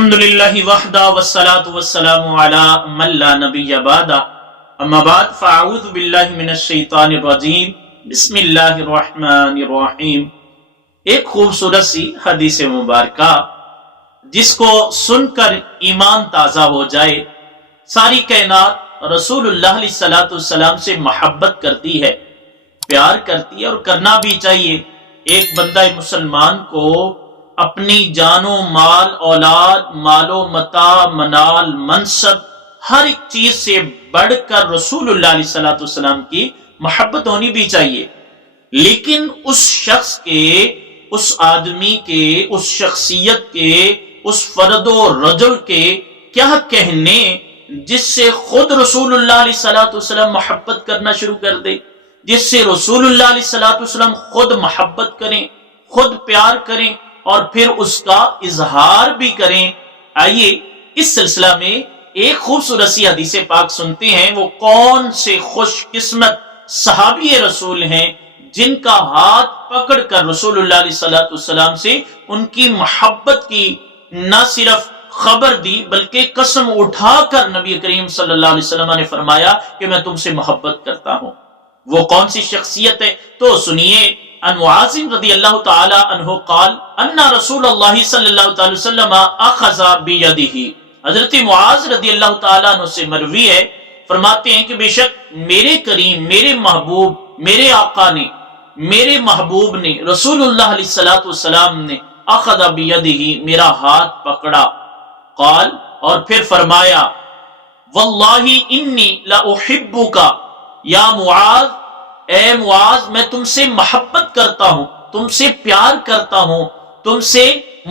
الحمدللہ وحدہ والصلاة والسلام علی من لا نبی بعدہ اما بعد فاعوذ باللہ من الشیطان الرجیم بسم اللہ الرحمن الرحیم۔ ایک خوبصورت سی حدیث مبارکہ جس کو سن کر ایمان تازہ ہو جائے۔ ساری کائنات رسول اللہ علیہ السلام سے محبت کرتی ہے، پیار کرتی ہے، اور کرنا بھی چاہیے۔ ایک بندہ مسلمان کو اپنی جان و مال، اولاد، مال و متاع، منال، منصب، ہر ایک چیز سے بڑھ کر رسول اللہ علیہ السلام کی محبت ہونی بھی چاہیے۔ لیکن اس شخص کے، اس آدمی کے، اس شخصیت کے، اس فرد و رجل کے کیا کہنے جس سے خود رسول اللہ علیہ السلام محبت کرنا شروع کر دے، جس سے رسول اللہ علیہ السلام خود محبت کریں، خود پیار کریں اور پھر اس کا اظہار بھی کریں۔ آئیے اس سلسلہ میں ایک خوبصورت سی حدیث پاک سنتے ہیں۔ وہ کون سے خوش قسمت صحابی رسول ہیں جن کا ہاتھ پکڑ کر رسول اللہ علیہ السلام سے ان کی محبت کی نہ صرف خبر دی بلکہ قسم اٹھا کر نبی کریم صلی اللہ علیہ وسلم نے فرمایا کہ میں تم سے محبت کرتا ہوں۔ وہ کون سی شخصیت ہے تو سنیے۔ ان معاذ رضی اللہ تعالی عنہ قال ان رسول اللہ صلی اللہ تعالی وسلم اخذ بیدہ۔ حضرت معاذ رضی اللہ تعالی عنہ سے مروی ہے، فرماتے ہیں کہ بے شک میرے کریم، میرے محبوب، میرے آقا نے، میرے محبوب نے، رسول اللہ علیہ السلام نے اخذ بیدہ، میرا ہاتھ پکڑا۔ قال، اور پھر فرمایا واللہ انی لاحبک یا معاذ، اے معاذ میں تم سے محبت کرتا ہوں، تم سے پیار کرتا ہوں، تم سے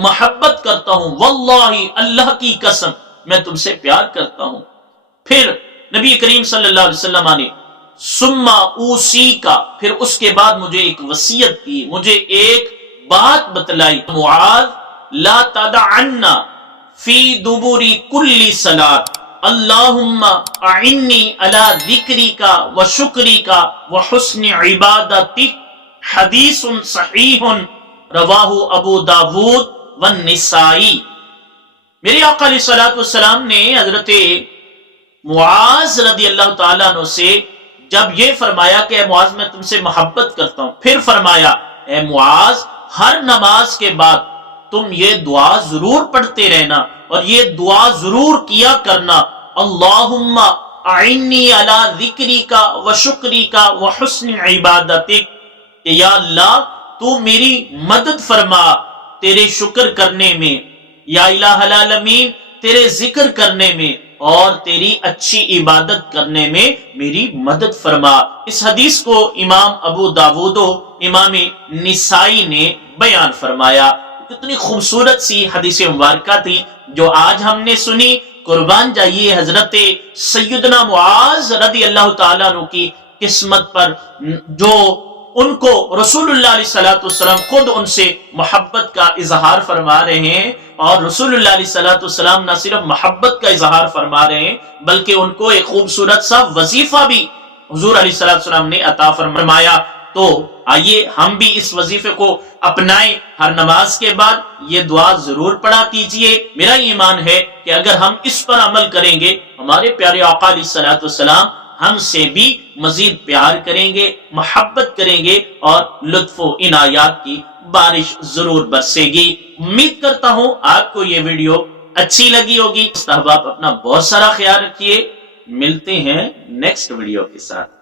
محبت کرتا ہوں، واللہ اللہ کی قسم میں تم سے پیار کرتا ہوں۔ پھر نبی کریم صلی اللہ علیہ وسلم نے ثم اوصیک، پھر اس کے بعد مجھے ایک وصیت کی، مجھے ایک بات بتلائی، معاذ لا تدعن فی دبر کل صلاۃ اللہم اعنی علی ذکرک و شکرک و حسن عبادتک، حدیث صحیح رواہ ابو داود والنسائی۔ میرے آقا علیہ السلام نے حضرت معاذ رضی اللہ تعالیٰ عنہ سے جب یہ فرمایا کہ اے معاذ میں تم سے محبت کرتا ہوں، پھر فرمایا اے معاذ ہر نماز کے بعد تم یہ دعا ضرور پڑھتے رہنا اور یہ دعا ضرور کیا کرنا، اللہم اعنی علی ذکرک و شکرک و حسن عبادتک، کہ یا اللہ تو میری مدد فرما تیرے شکر کرنے میں، یا الہ العالمین تیرے ذکر کرنے میں اور تیری اچھی عبادت کرنے میں میری مدد فرما۔ اس حدیث کو امام ابو داود و امام نسائی نے بیان فرمایا۔ کتنی خوبصورت سی حدیث مبارکہ تھی جو آج ہم نے سنی۔ قربان جائیے حضرت سیدنا معاذ رضی اللہ تعالیٰ عنہ کی قسمت پر جو ان کو رسول اللہ علیہ السلام خود ان سے محبت کا اظہار فرما رہے ہیں، اور رسول اللہ علیہ السلام نہ صرف محبت کا اظہار فرما رہے ہیں بلکہ ان کو ایک خوبصورت سا وظیفہ بھی حضور علیہ السلام نے عطا فرمایا۔ تو آئیے ہم بھی اس وظیفے کو اپنائیں، ہر نماز کے بعد یہ دعا ضرور پڑھا کیجئے۔ میرا ایمان ہے کہ اگر ہم اس پر عمل کریں گے ہمارے پیارے آقا علیہ السلام ہم سے بھی مزید پیار کریں گے، محبت کریں گے اور لطف و عنایات کی بارش ضرور برسے گی۔ امید کرتا ہوں آپ کو یہ ویڈیو اچھی لگی ہوگی۔ احباب اپنا بہت سارا خیال رکھیے، ملتے ہیں نیکسٹ ویڈیو کے ساتھ۔